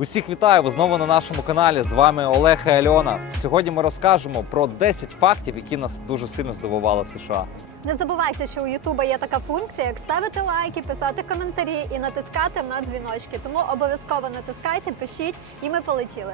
Усіх вітаю! Ви знову на нашому каналі. З вами Олег і Альона. Сьогодні ми розкажемо про 10 фактів, які нас дуже сильно здивували в США. Не забувайте, що у Ютуба є така функція, як ставити лайки, писати коментарі і натискати на дзвіночки. Тому обов'язково натискайте, пишіть, і ми полетіли.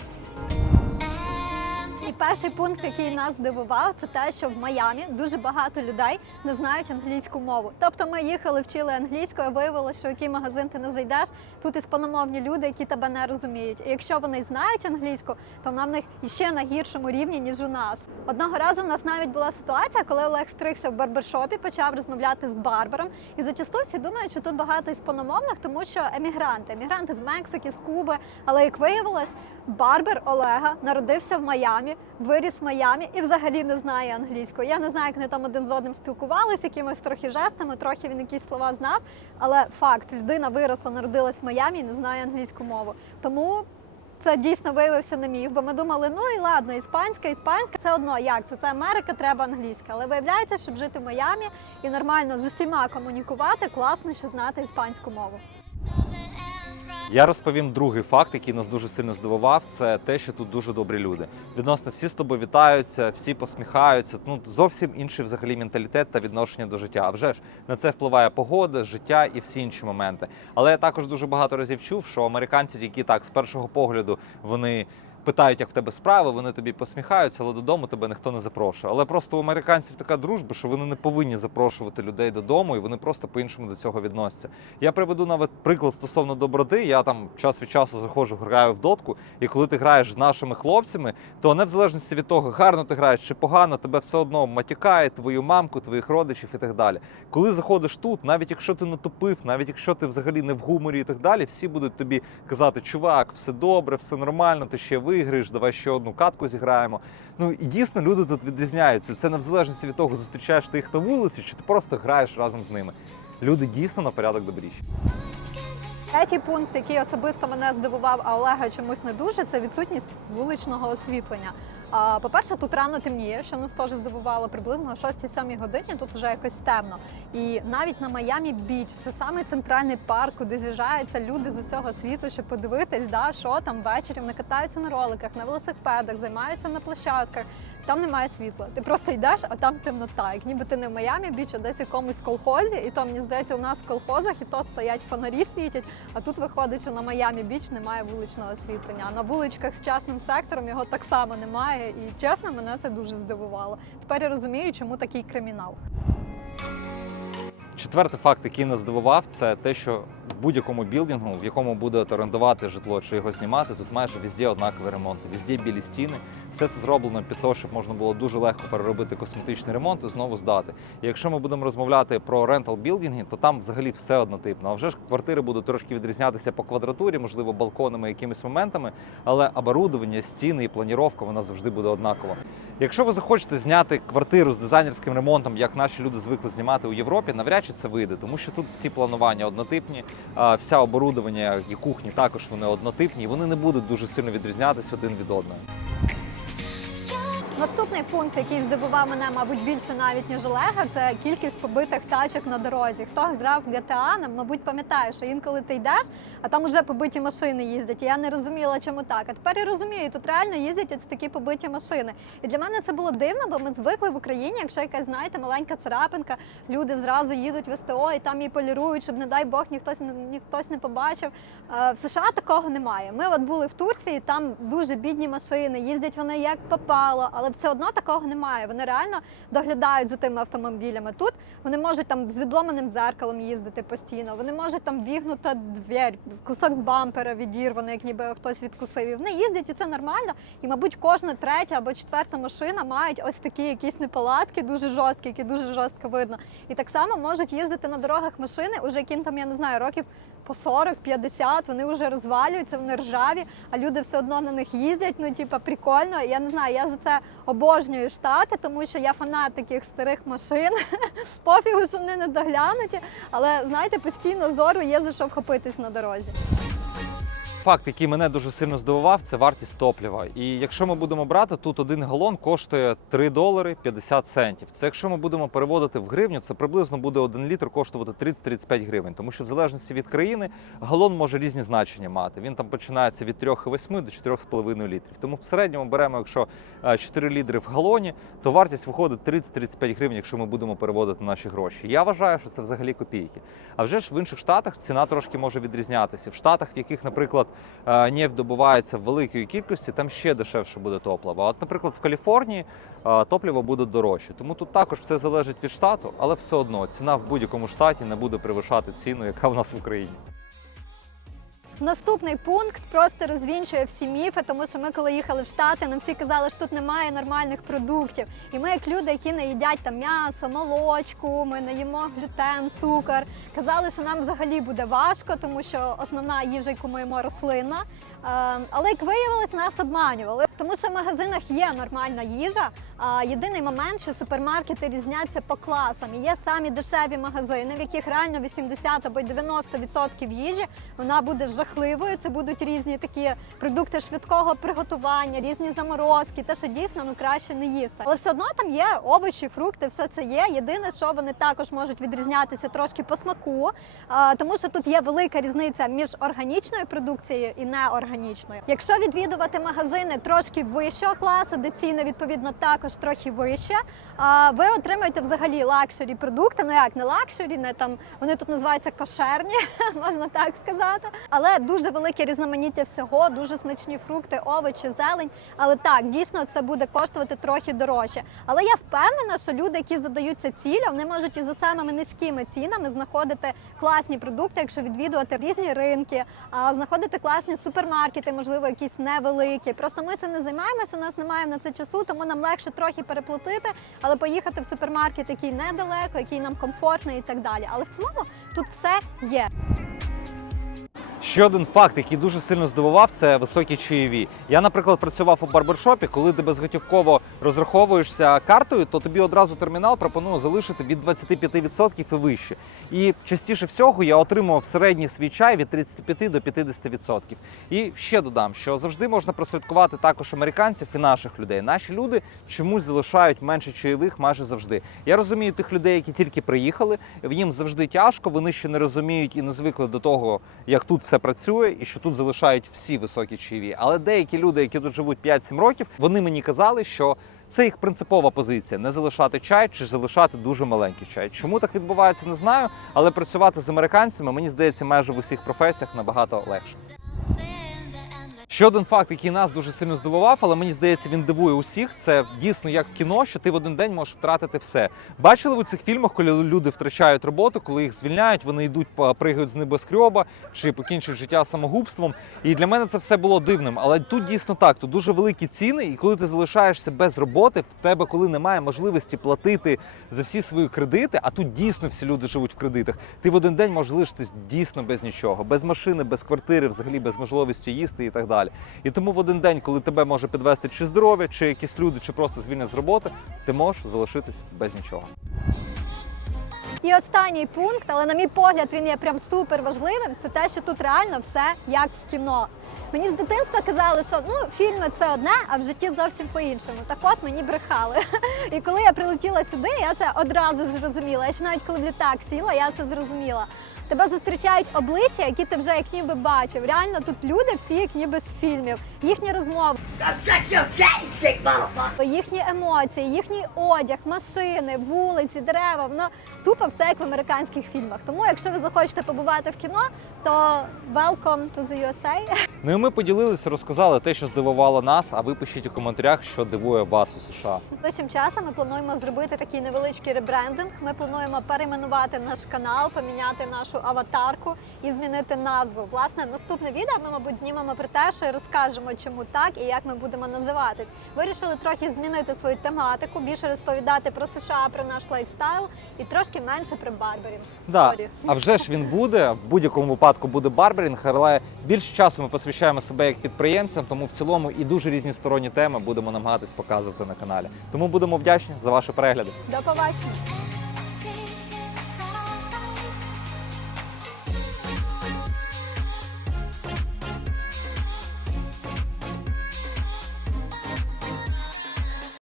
І перший пункт, який нас здивував, це те, що в Майамі дуже багато людей не знають англійську мову. Тобто ми їхали, вчили англійську, а виявилося, що в який магазин ти не зайдеш, тут іспаномовні люди, які тебе не розуміють. І якщо вони знають англійську, то вона в них іще на гіршому рівні, ніж у нас. Одного разу в нас навіть була ситуація, коли Олег стригся в барбершопі, почав розмовляти з барбером. І зачасту всі думають, що тут багато іспаномовних, тому що емігранти, емігранти з Мексики, з Куби. Але як виявилось, барбер Олега народився в Майамі, виріс в Майамі і взагалі не знає англійської. Я не знаю, як вони там один з одним спілкувалися, якимось трохи жестами, трохи він якісь слова знав. Але факт, людина виросла, народилась в Майамі і не знає англійську мову. Тому це дійсно виявився не міф, бо ми думали, ну і ладно, іспанська, іспанська, це одно як це. Це Америка, треба англійська. Але виявляється, щоб жити в Майамі і нормально з усіма комунікувати, класно ще знати іспанську мову. Я розповім другий факт, який нас дуже сильно здивував. Це те, що тут дуже добрі люди. Відносно всі з тобою вітаються, всі посміхаються. Ну зовсім інший взагалі менталітет та відношення до життя. А вже ж на це впливає погода, життя і всі інші моменти. Але я також дуже багато разів чув, що американці, які так з першого погляду вони. Питають, як в тебе справи, вони тобі посміхаються, але додому тебе ніхто не запрошує. Але просто у американців така дружба, що вони не повинні запрошувати людей додому, і вони просто по-іншому до цього відносяться. Я приведу навіть приклад стосовно доброти. Я там час від часу заходжу, граю в дотку, і коли ти граєш з нашими хлопцями, то не в залежності від того, гарно ти граєш чи погано, тебе все одно матюкає твою мамку, твоїх родичів і так далі. Коли заходиш тут, навіть якщо ти натупив, навіть якщо ти взагалі не в гуморі і так далі, всі будуть тобі казати, чувак, все добре, все нормально, ти ще виграєш, давай ще одну катку зіграємо. Ну і дійсно люди тут відрізняються. Це не в залежності від того, зустрічаєш ти їх на вулиці, чи ти просто граєш разом з ними. Люди дійсно на порядок добріші. Третій пункт, який особисто мене здивував, а Олега чомусь не дуже, це відсутність вуличного освітлення. По-перше, тут рано темніє, що нас теж здивувало приблизно о 6-7 годині. Тут вже якось темно. І навіть на Майамі Біч це саме центральний парк, куди з'їжджаються люди з усього світу, щоб подивитись, да, що там ввечері вони катаються на роликах, на велосипедах, займаються на площадках. Там немає світла. Ти просто йдеш, а там темнота. Як ніби ти не в Майамі Біч, а десь в якомусь колхозі, і то мені здається, у нас в колхозах і то стоять фонарі світять. А тут виходить, що на Майамі Біч немає вуличного освітлення. А на вуличках з частним сектором його так само немає. І чесно, мене це дуже здивувало. Тепер я розумію, чому такий кримінал. Четвертий факт, який нас здивував, це те, що в будь-якому білдингу, в якому будете орендувати житло чи його знімати, тут майже везде однакові ремонти, везде білі стіни. Все це зроблено під те, щоб можна було дуже легко переробити косметичний ремонт і знову здати. І якщо ми будемо розмовляти про рентал білдинги, то там взагалі все однотипно. А вже ж квартири будуть трошки відрізнятися по квадратурі, можливо, балконами, якимись моментами, але оборудовання, стіни і планіровка вона завжди буде однакова. Якщо ви захочете зняти квартиру з дизайнерським ремонтом, як наші люди звикли знімати у Європі, навряд чи це вийде, тому що тут всі планування однотипні, вся оборудовання і кухні також вони однотипні, і вони не будуть дуже сильно відрізнятися один від одного. Наступний пункт, який здивував мене, мабуть, більше навіть ніж Олега, це кількість побитих тачок на дорозі. Хто грав в GTA, мабуть, пам'ятає, що інколи ти йдеш, а там вже побиті машини їздять. І я не розуміла, чому так. А тепер я розумію, тут реально їздять ось такі побиті машини. І для мене це було дивно, бо ми звикли в Україні, якщо якась, знаєте, маленька царапинка, люди зразу їдуть в СТО і там її полірують, щоб, не дай Бог, ніхтось ніхтось не побачив. Е, В США такого немає. Ми от були в Турції, там дуже бідні машини, їздять вони як попало, але все одно такого немає. Вони реально доглядають за тими автомобілями. Тут вони можуть там з відломаним дзеркалом їздити постійно. Вони можуть там вігнута двері, кусок бампера відірваний, як ніби хтось відкусив. І Вони їздять, і це нормально. І, мабуть, кожна третя або четверта машина мають ось такі якісь неполадки, дуже жорсткі, які дуже жорстко видно. І так само можуть їздити на дорогах машини, уже яким там я не знаю років. По 40-50, вони вже розвалюються, вони ржаві, а люди все одно на них їздять. Ну, типа, прикольно. Я не знаю, я за це обожнюю штати, тому що я фанат таких старих машин. Пофігу, що вони не доглянуті, але знаєте, постійно зору є за що вхопитись на дорозі. Факт, який мене дуже сильно здивував, це вартість топлива. І якщо ми будемо брати, тут один галон коштує 3 долари 50 центів. Це якщо ми будемо переводити в гривню, це приблизно буде 1 літр коштувати 30-35 гривень. Тому що в залежності від країни галон може різні значення мати. Він там починається від 3,8 до 4,5 літрів. Тому в середньому беремо, якщо е, 4 літри в галоні, то вартість виходить 30-35 гривень, якщо ми будемо переводити наші гроші. Я вважаю, що це взагалі копійки. А вже ж в інших штатах ціна трошки може відрізнятися. В штатах, в яких, наприклад, е, нефть добувається в великій кількості, там ще дешевше буде топливо. От, наприклад, в Каліфорнії е, топливо буде дорожче. Тому тут також все залежить від штату, але все одно ціна в будь-якому штаті не буде перевищати ціну, яка в нас в Україні. Наступний пункт просто розвінчує всі міфи, тому що ми, коли їхали в Штати, нам всі казали, що тут немає нормальних продуктів. І ми, як люди, які не їдять там м'ясо, молочку, ми не їмо глютен, цукор, казали, що нам взагалі буде важко, тому що основна їжа, яку ми їмо, рослинна. Е, Але як виявилось, нас обманювали, тому що в магазинах є нормальна їжа. А єдиний момент, що супермаркети різняться по класам. Є самі дешеві магазини, в яких реально 80 або й 90% їжі вона буде жахливою. Це будуть різні такі продукти швидкого приготування, різні заморозки, те, що дійсно ну краще не їсти. Але все одно там є овочі, фрукти, все це є. Єдине, що вони також можуть відрізнятися трошки по смаку, тому що тут є велика різниця між органічною продукцією і неорганічною. Якщо відвідувати магазини трошки вищого класу, де ціни відповідно також трохи вище, ви отримаєте взагалі лакшері продукти. Ну як не лакшері, не там вони тут називаються кошерні, можна так сказати. Але дуже велике різноманіття всього, дуже смачні фрукти, овочі, зелень. Але так, дійсно це буде коштувати трохи дорожче. Але я впевнена, що люди, які задаються цілю, вони можуть і за самими низькими цінами знаходити класні продукти, якщо відвідувати різні ринки, знаходити класні супермаркети, можливо, якісь невеликі. Просто ми цим не займаємося. У нас немає на це часу, тому нам легше трохи переплатити, але поїхати в супермаркет, який недалеко, який нам комфортний і так далі. Але в цілому тут все є. Ще один факт, який дуже сильно здивував, це високі чаєві. Я, наприклад, працював у барбершопі. Коли ти безготівково розраховуєшся картою, то тобі одразу термінал пропонує залишити від 25% і вище. І частіше всього я отримував середній свій чай від 35 до 50%. І ще додам, що завжди можна прослідкувати також американців і наших людей. Наші люди чомусь залишають менше чайових майже завжди. Я розумію тих людей, які тільки приїхали. Їм завжди тяжко. Вони ще не розуміють і не звикли до того, як тут все працює, і що тут залишають всі високі чаєві. Але деякі люди, які тут живуть 5-7 років, вони мені казали, що це їх принципова позиція не залишати чай чи залишати дуже маленький чай. Чому так відбувається, не знаю. Але працювати з американцями, мені здається, майже в усіх професіях набагато легше. Ще один факт, який нас дуже сильно здивував, але мені здається, він дивує усіх. Це дійсно як в кіно, що ти в один день можеш втратити все. Бачили у цих фільмах, коли люди втрачають роботу, коли їх звільняють, вони йдуть пригають з небоскрьоба чи покінчують життя самогубством. І для мене це все було дивним. Але тут дійсно так. Тут дуже великі ціни, і коли ти залишаєшся без роботи, в тебе, коли немає можливості платити за всі свої кредити, а тут дійсно всі люди живуть в кредитах. Ти в один день можеш лишитись дійсно без нічого, без машини, без квартири, взагалі без можливості їсти і так далі. І тому в один день, коли тебе може підвести чи здоров'я, чи якісь люди, чи просто звільнять з роботи, ти можеш залишитись без нічого. І останній пункт, але на мій погляд він є прям супер важливим. Це те, що тут реально все як в кіно. Мені з дитинства казали, що ну фільми це одне, а в житті зовсім по-іншому. Так от мені брехали. І коли я прилетіла сюди, я це одразу зрозуміла. Я ще навіть коли в літак сіла, я це зрозуміла. Тебе зустрічають обличчя, які ти вже як ніби бачив. Реально тут люди всі як ніби з фільмів. Їхні розмови, їхні емоції, їхній одяг, машини, вулиці, дерева. Воно тупо все як в американських фільмах. Тому, якщо ви захочете побувати в кіно, то welcome to the USA. Ну і ми поділилися, розказали те, що здивувало нас. А ви пишіть у коментарях, що дивує вас у США. Найближчим часом ми плануємо зробити такий невеличкий ребрендинг. Ми плануємо перейменувати наш канал, поміняти нашу аватарку і змінити назву. Власне, наступне відео ми, мабуть, знімемо про те, що розкажемо, чому так і як ми будемо називатись. Вирішили трохи змінити свою тематику, більше розповідати про США, про наш лайфстайл і трошки менше при барберінг. Да, Сорі. а вже ж він буде. В будь-якому випадку буде барберінг, але більше часу ми посвящаємо себе як підприємцям, тому в цілому і дуже різні сторонні теми будемо намагатись показувати на каналі. Тому будемо вдячні за ваші перегляди. До побачення!